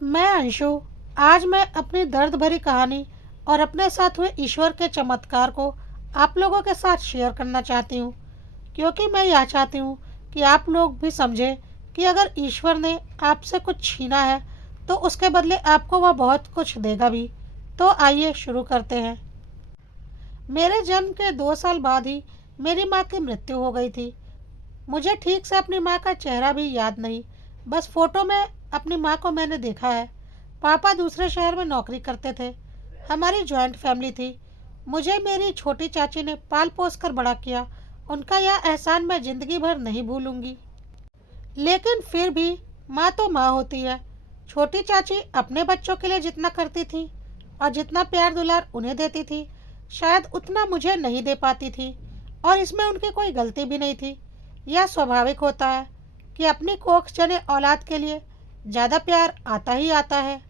मैं अंशु। आज मैं अपनी दर्द भरी कहानी और अपने साथ हुए ईश्वर के चमत्कार को आप लोगों के साथ शेयर करना चाहती हूँ, क्योंकि मैं यह चाहती हूँ कि आप लोग भी समझें कि अगर ईश्वर ने आपसे कुछ छीना है तो उसके बदले आपको वह बहुत कुछ देगा भी। तो आइए शुरू करते हैं। मेरे जन्म के 2 साल बाद ही मेरी माँ की मृत्यु हो गई थी। मुझे ठीक से अपनी माँ का चेहरा भी याद नहीं, बस फोटो में अपनी माँ को मैंने देखा है। पापा दूसरे शहर में नौकरी करते थे। हमारी जॉइंट फैमिली थी। मुझे मेरी छोटी चाची ने पाल पोस कर बड़ा किया। उनका यह एहसान मैं जिंदगी भर नहीं भूलूंगी। लेकिन फिर भी माँ तो माँ होती है। छोटी चाची अपने बच्चों के लिए जितना करती थी और जितना प्यार दुलार उन्हें देती थी, शायद उतना मुझे नहीं दे पाती थी। और इसमें उनकी कोई गलती भी नहीं थी। यह स्वाभाविक होता है कि अपनी कोख जने औलाद के लिए ज़्यादा प्यार आता ही आता है।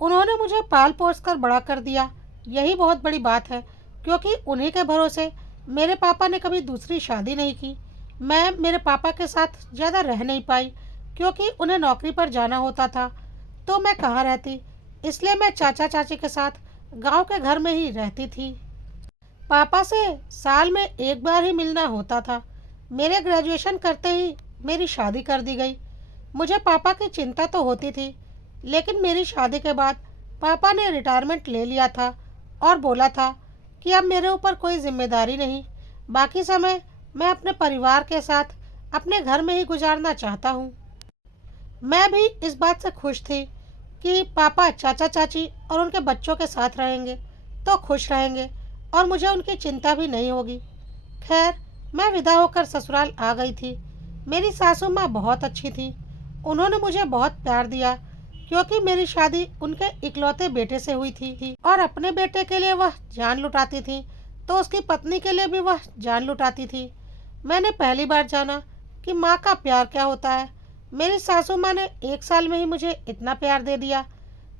उन्होंने मुझे पाल पोस कर बड़ा कर दिया, यही बहुत बड़ी बात है, क्योंकि उन्हीं के भरोसे मेरे पापा ने कभी दूसरी शादी नहीं की। मैं मेरे पापा के साथ ज़्यादा रह नहीं पाई, क्योंकि उन्हें नौकरी पर जाना होता था। तो मैं कहाँ रहती, इसलिए मैं चाचा चाची के साथ गांव के घर में ही रहती थी। पापा से साल में एक बार ही मिलना होता था। मेरे ग्रेजुएशन करते ही मेरी शादी कर दी गई। मुझे पापा की चिंता तो होती थी, लेकिन मेरी शादी के बाद पापा ने रिटायरमेंट ले लिया था और बोला था कि अब मेरे ऊपर कोई जिम्मेदारी नहीं, बाकी समय मैं अपने परिवार के साथ अपने घर में ही गुजारना चाहता हूँ। मैं भी इस बात से खुश थी कि पापा चाचा चाची और उनके बच्चों के साथ रहेंगे तो खुश रहेंगे और मुझे उनकी चिंता भी नहीं होगी। खैर, मैं विदा होकर ससुराल आ गई थी। मेरी सासू माँ बहुत अच्छी थी। उन्होंने मुझे बहुत प्यार दिया, क्योंकि मेरी शादी उनके इकलौते बेटे से हुई थी और अपने बेटे के लिए वह जान लुटाती थी तो उसकी पत्नी के लिए भी वह जान लुटाती थी। मैंने पहली बार जाना कि माँ का प्यार क्या होता है। मेरी सासू माँ ने 1 साल में ही मुझे इतना प्यार दे दिया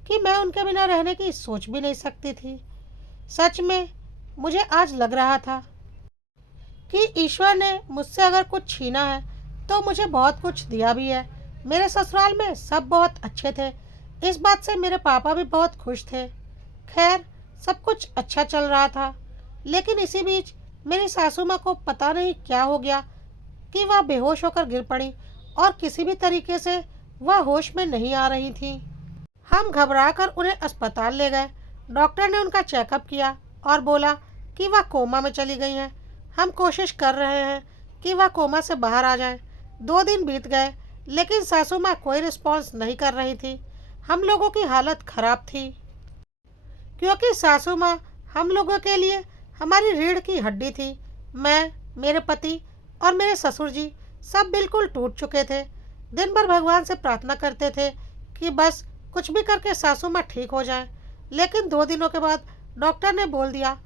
कि मैं उनके बिना रहने की सोच भी नहीं सकती थी। सच में मुझे आज लग रहा था कि ईश्वर ने मुझसे अगर कुछ छीना है तो मुझे बहुत कुछ दिया भी है। मेरे ससुराल में सब बहुत अच्छे थे। इस बात से मेरे पापा भी बहुत खुश थे। खैर, सब कुछ अच्छा चल रहा था, लेकिन इसी बीच मेरी सासू माँ को पता नहीं क्या हो गया कि वह बेहोश होकर गिर पड़ी और किसी भी तरीके से वह होश में नहीं आ रही थी। हम घबराकर उन्हें अस्पताल ले गए। डॉक्टर ने उनका चेकअप किया और बोला कि वह कोमा में चली गई हैं। हम कोशिश कर रहे हैं कि वह कोमा से बाहर आ जाए। 2 दिन बीत गए, लेकिन सासू माँ कोई रिस्पॉन्स नहीं कर रही थी। हम लोगों की हालत खराब थी, क्योंकि सासू माँ हम लोगों के लिए हमारी रीढ़ की हड्डी थी। मैं, मेरे पति और मेरे ससुर जी सब बिल्कुल टूट चुके थे। दिन भर भगवान से प्रार्थना करते थे कि बस कुछ भी करके सासू माँ ठीक हो जाए। लेकिन 2 दिनों के बाद डॉक्टर ने बोल दिया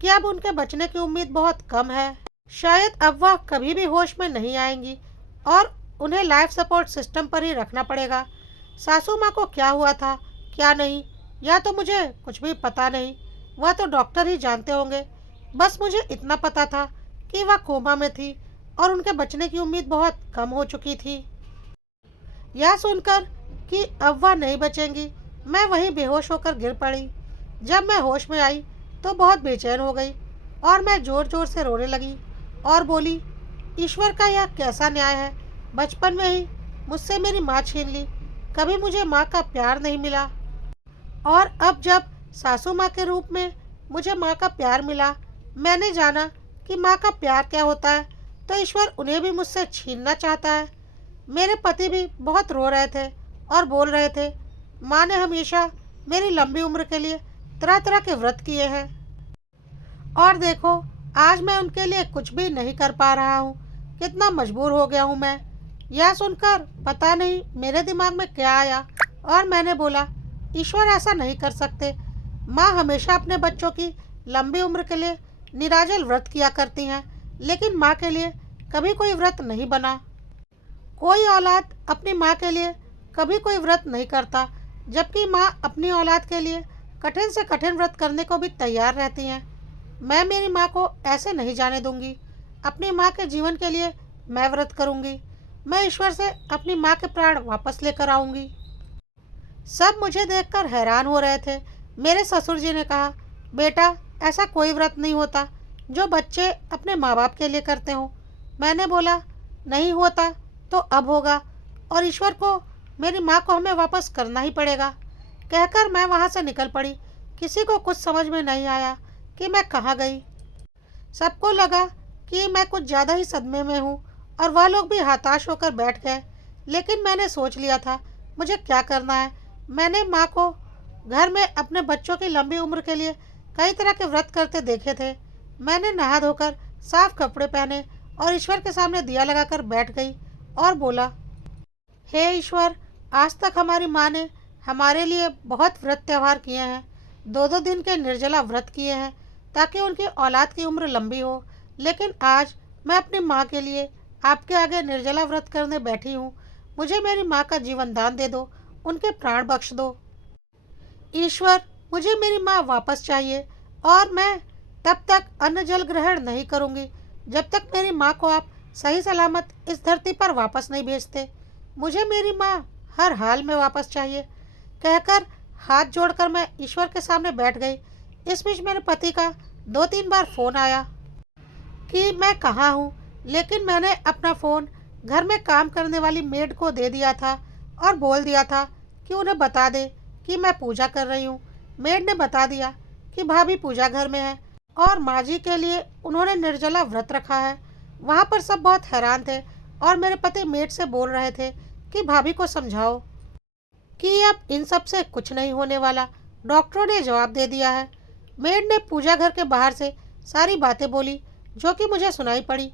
कि अब उनके बचने की उम्मीद बहुत कम है। शायद अब वह कभी भी होश में नहीं आएंगी और उन्हें लाइफ सपोर्ट सिस्टम पर ही रखना पड़ेगा। सासू माँ को क्या हुआ था, क्या नहीं, या तो मुझे कुछ भी पता नहीं, वह तो डॉक्टर ही जानते होंगे। बस मुझे इतना पता था कि वह कोमा में थी और उनके बचने की उम्मीद बहुत कम हो चुकी थी। यह सुनकर कि अब वह नहीं बचेंगी, मैं वहीं बेहोश होकर गिर पड़ी। जब मैं होश में आई तो बहुत बेचैन हो गई और मैं जोर जोर से रोने लगी और बोली, ईश्वर का यह कैसा न्याय है। बचपन में ही मुझसे मेरी माँ छीन ली, कभी मुझे माँ का प्यार नहीं मिला, और अब जब सासू माँ के रूप में मुझे माँ का प्यार मिला, मैंने जाना कि माँ का प्यार क्या होता है, तो ईश्वर उन्हें भी मुझसे छीनना चाहता है। मेरे पति भी बहुत रो रहे थे और बोल रहे थे, माँ ने हमेशा मेरी लंबी उम्र के लिए तरह तरह के व्रत किए हैं, और देखो आज मैं उनके लिए कुछ भी नहीं कर पा रहा हूँ। कितना मजबूर हो गया हूँ मैं। यह सुनकर पता नहीं मेरे दिमाग में क्या आया और मैंने बोला, ईश्वर ऐसा नहीं कर सकते। माँ हमेशा अपने बच्चों की लंबी उम्र के लिए निराजल व्रत किया करती हैं, लेकिन माँ के लिए कभी कोई व्रत नहीं बना। कोई औलाद अपनी माँ के लिए कभी कोई व्रत नहीं करता, जबकि माँ अपनी औलाद के लिए कठिन से कठिन व्रत करने को भी तैयार रहती हैं। मैं मेरी माँ को ऐसे नहीं जाने दूंगी। अपनी माँ के जीवन के लिए मैं व्रत करूंगी। मैं ईश्वर से अपनी माँ के प्राण वापस लेकर आऊंगी। सब मुझे देखकर हैरान हो रहे थे। मेरे ससुर जी ने कहा, बेटा, ऐसा कोई व्रत नहीं होता जो बच्चे अपने माँ बाप के लिए करते हों। मैंने बोला, नहीं होता तो अब होगा, और ईश्वर को, मेरी माँ को हमें वापस करना ही पड़ेगा। कहकर मैं वहाँ से निकल पड़ी। किसी को कुछ समझ में नहीं आया कि मैं कहाँ गई। सबको लगा कि मैं कुछ ज़्यादा ही सदमे में हूँ, और वह लोग भी हताश होकर बैठ गए। लेकिन मैंने सोच लिया था मुझे क्या करना है। मैंने माँ को घर में अपने बच्चों की लंबी उम्र के लिए कई तरह के व्रत करते देखे थे। मैंने नहा धोकर साफ कपड़े पहने और ईश्वर के सामने दिया लगाकर बैठ गई और बोला, हे ईश्वर, आज तक हमारी माँ ने हमारे लिए बहुत व्रत त्यौहार किए हैं। दो दो दिन के निर्जला व्रत किए हैं ताकि उनकी औलाद की उम्र लंबी हो। लेकिन आज मैं अपनी माँ के लिए आपके आगे निर्जला व्रत करने बैठी हूँ। मुझे मेरी माँ का जीवन दान दे दो, उनके प्राण बख्श दो। ईश्वर, मुझे मेरी माँ वापस चाहिए, और मैं तब तक अन्न जल ग्रहण नहीं करूँगी जब तक मेरी माँ को आप सही सलामत इस धरती पर वापस नहीं भेजते। मुझे मेरी माँ हर हाल में वापस चाहिए। कहकर हाथ जोड़कर मैं ईश्वर के सामने बैठ गई। इस बीच मेरे पति का दो तीन बार फ़ोन आया कि मैं कहाँ हूँ, लेकिन मैंने अपना फ़ोन घर में काम करने वाली मेड को दे दिया था और बोल दिया था कि उन्हें बता दे कि मैं पूजा कर रही हूँ। मेड ने बता दिया कि भाभी पूजा घर में है और माँ जी के लिए उन्होंने निर्जला व्रत रखा है। वहाँ पर सब बहुत हैरान थे, और मेरे पति मेड से बोल रहे थे कि भाभी को समझाओ कि अब इन सब से कुछ नहीं होने वाला। डॉक्टरों ने जवाब दे दिया है। मेड ने पूजा घर के बाहर से सारी बातें बोली जो कि मुझे सुनाई पड़ी,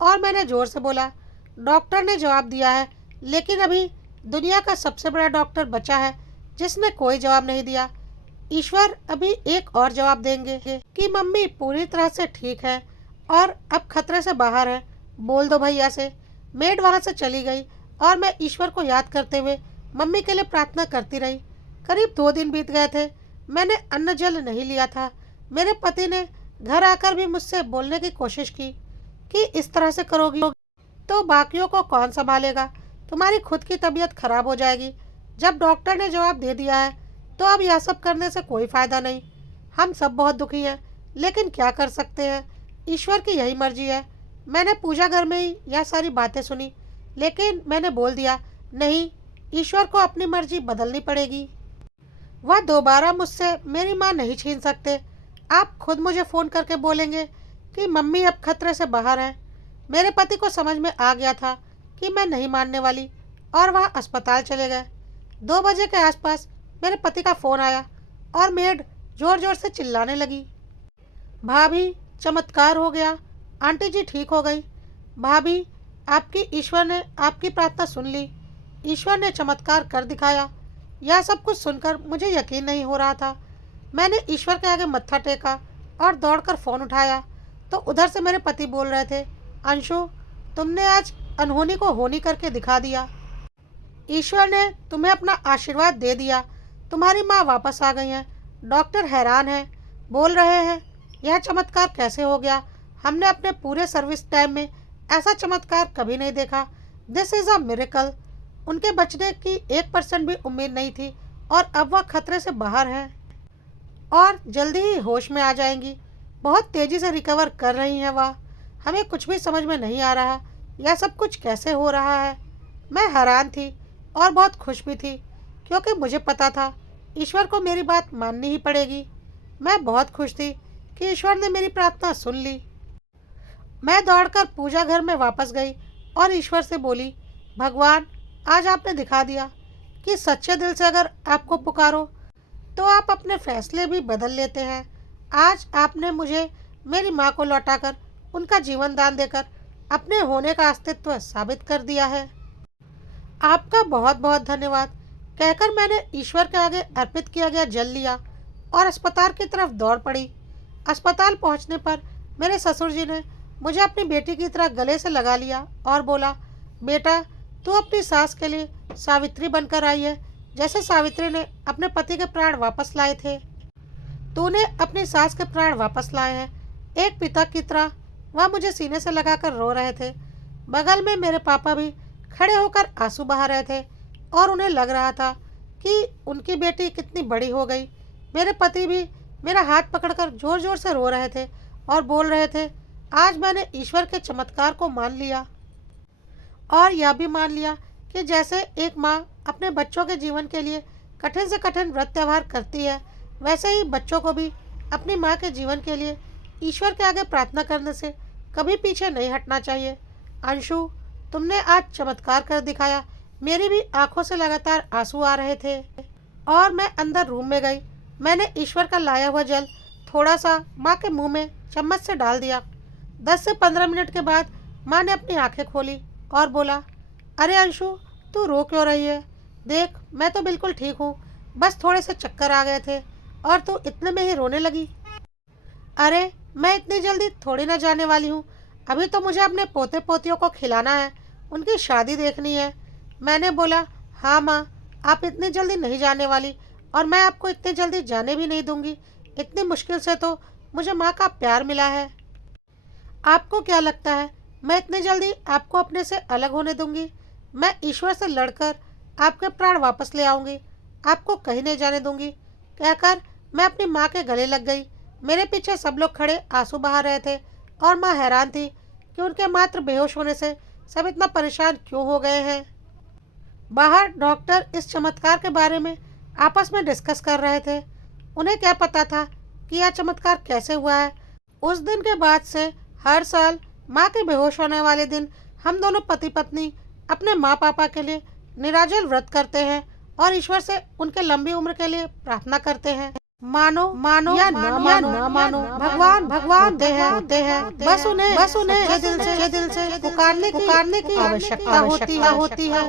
और मैंने ज़ोर से बोला, डॉक्टर ने जवाब दिया है, लेकिन अभी दुनिया का सबसे बड़ा डॉक्टर बचा है जिसने कोई जवाब नहीं दिया। ईश्वर अभी एक और जवाब देंगे कि मम्मी पूरी तरह से ठीक है और अब खतरे से बाहर है। बोल दो भैया से। मेड वहाँ से चली गई और मैं ईश्वर को याद करते हुए मम्मी के लिए प्रार्थना करती रही। करीब 2 दिन बीत गए थे। मैंने अन्न जल नहीं लिया था। मेरे पति ने घर आकर भी मुझसे बोलने की कोशिश की कि इस तरह से करोगी तो बाकियों को कौन संभालेगा, तुम्हारी खुद की तबीयत खराब हो जाएगी। जब डॉक्टर ने जवाब दे दिया है तो अब यह सब करने से कोई फ़ायदा नहीं। हम सब बहुत दुखी हैं, लेकिन क्या कर सकते हैं, ईश्वर की यही मर्जी है। मैंने पूजा घर में ही यह सारी बातें सुनी, लेकिन मैंने बोल दिया, नहीं, ईश्वर को अपनी मर्जी बदलनी पड़ेगी। वह दोबारा मुझसे मेरी माँ नहीं छीन सकते। आप खुद मुझे फ़ोन करके बोलेंगे कि मम्मी अब खतरे से बाहर है। मेरे पति को समझ में आ गया था कि मैं नहीं मानने वाली, और वह अस्पताल चले गए। 2 बजे के आसपास मेरे पति का फ़ोन आया और मेड ज़ोर ज़ोर से चिल्लाने लगी, भाभी, चमत्कार हो गया, आंटी जी ठीक हो गई। भाभी, आपकी ईश्वर ने आपकी प्रार्थना सुन ली। ईश्वर ने चमत्कार कर दिखाया। यह सब कुछ सुनकर मुझे यकीन नहीं हो रहा था। मैंने ईश्वर के आगे मत्था टेका और दौड़कर फ़ोन उठाया तो उधर से मेरे पति बोल रहे थे, अंशु, तुमने आज अनहोनी को होनी करके दिखा दिया। ईश्वर ने तुम्हें अपना आशीर्वाद दे दिया। तुम्हारी माँ वापस आ गई हैं। डॉक्टर हैरान हैं, बोल रहे हैं यह चमत्कार कैसे हो गया। हमने अपने पूरे सर्विस टाइम में ऐसा चमत्कार कभी नहीं देखा। This is a miracle. उनके बचने की 1% भी उम्मीद नहीं थी, और अब वह खतरे से बाहर हैं और जल्दी ही होश में आ जाएंगी। बहुत तेज़ी से रिकवर कर रही हैं वह। हमें कुछ भी समझ में नहीं आ रहा यह सब कुछ कैसे हो रहा है। मैं हैरान थी और बहुत खुश भी थी, क्योंकि मुझे पता था ईश्वर को मेरी बात माननी ही पड़ेगी। मैं बहुत खुश थी कि ईश्वर ने मेरी प्रार्थना सुन ली। मैं दौड़कर पूजा घर में वापस गई और ईश्वर से बोली, भगवान, आज आपने दिखा दिया कि सच्चे दिल से अगर आपको पुकारो तो आप अपने फैसले भी बदल लेते हैं। आज आपने मुझे मेरी माँ को लौटाकर उनका जीवन दान देकर अपने होने का अस्तित्व साबित कर दिया है। आपका बहुत बहुत धन्यवाद। कहकर मैंने ईश्वर के आगे अर्पित किया गया जल लिया और अस्पताल की तरफ दौड़ पड़ी। अस्पताल पहुंचने पर मेरे ससुर जी ने मुझे अपनी बेटी की तरह गले से लगा लिया और बोला, बेटा, तू अपनी सास के लिए सावित्री बनकर आई है, जैसे सावित्री ने अपने पति के प्राण वापस लाए थे। तूने अपनी सास के प्राण वापस लाए हैं। एक पिता की तरह वह मुझे सीने से लगाकर रो रहे थे। बगल में मेरे पापा भी खड़े होकर आंसू बहा रहे थे, और उन्हें लग रहा था कि उनकी बेटी कितनी बड़ी हो गई। मेरे पति भी मेरा हाथ पकड़कर जोर जोर से रो रहे थे और बोल रहे थे, आज मैंने ईश्वर के चमत्कार को मान लिया और यह भी मान लिया कि जैसे एक माँ अपने बच्चों के जीवन के लिए कठिन से कठिन व्रत त्यौहार करती है, वैसे ही बच्चों को भी अपनी माँ के जीवन के लिए ईश्वर के आगे प्रार्थना करने से कभी पीछे नहीं हटना चाहिए। अंशु, तुमने आज चमत्कार कर दिखाया। मेरी भी आंखों से लगातार आंसू आ रहे थे और मैं अंदर रूम में गई। मैंने ईश्वर का लाया हुआ जल थोड़ा सा माँ के मुंह में चम्मच से डाल दिया। 10 से 15 मिनट के बाद माँ ने अपनी आंखें खोली और बोला, अरे अंशु, तू रो क्यों रही है? देख, मैं तो बिल्कुल ठीक हूँ, बस थोड़े से चक्कर आ गए थे और तू इतने में ही रोने लगी। अरे, मैं इतनी जल्दी थोड़ी ना जाने वाली हूँ। अभी तो मुझे अपने पोते पोतियों को खिलाना है, उनकी शादी देखनी है। मैंने बोला, हाँ माँ, आप इतनी जल्दी नहीं जाने वाली और मैं आपको इतनी जल्दी जाने भी नहीं दूंगी। इतनी मुश्किल से तो मुझे माँ का प्यार मिला है। आपको क्या लगता है मैं इतनी जल्दी आपको अपने से अलग होने दूंगी? मैं ईश्वर से लड़कर आपके प्राण वापस ले आऊंगी, आपको कहीं नहीं जाने दूंगी। कहकर मैं अपनी माँ के गले लग गई। मेरे पीछे सब लोग खड़े आंसू बहा रहे थे और माँ हैरान थी कि उनके मात्र बेहोश होने से सब इतना परेशान क्यों हो गए हैं। बाहर डॉक्टर इस चमत्कार के बारे में आपस में डिस्कस कर रहे थे। उन्हें क्या पता था कि यह चमत्कार कैसे हुआ है। उस दिन के बाद से हर साल माँ के बेहोश होने वाले दिन हम दोनों पति पत्नी अपने माँ पापा के लिए निराजल व्रत करते हैं और ईश्वर से उनके लंबी उम्र के लिए प्रार्थना करते हैं। मानो मानो या ना मानो, भगवान भगवान होते हैं। बस उन्हें सच्चे दिल से पुकारने की आवश्यकता होती है।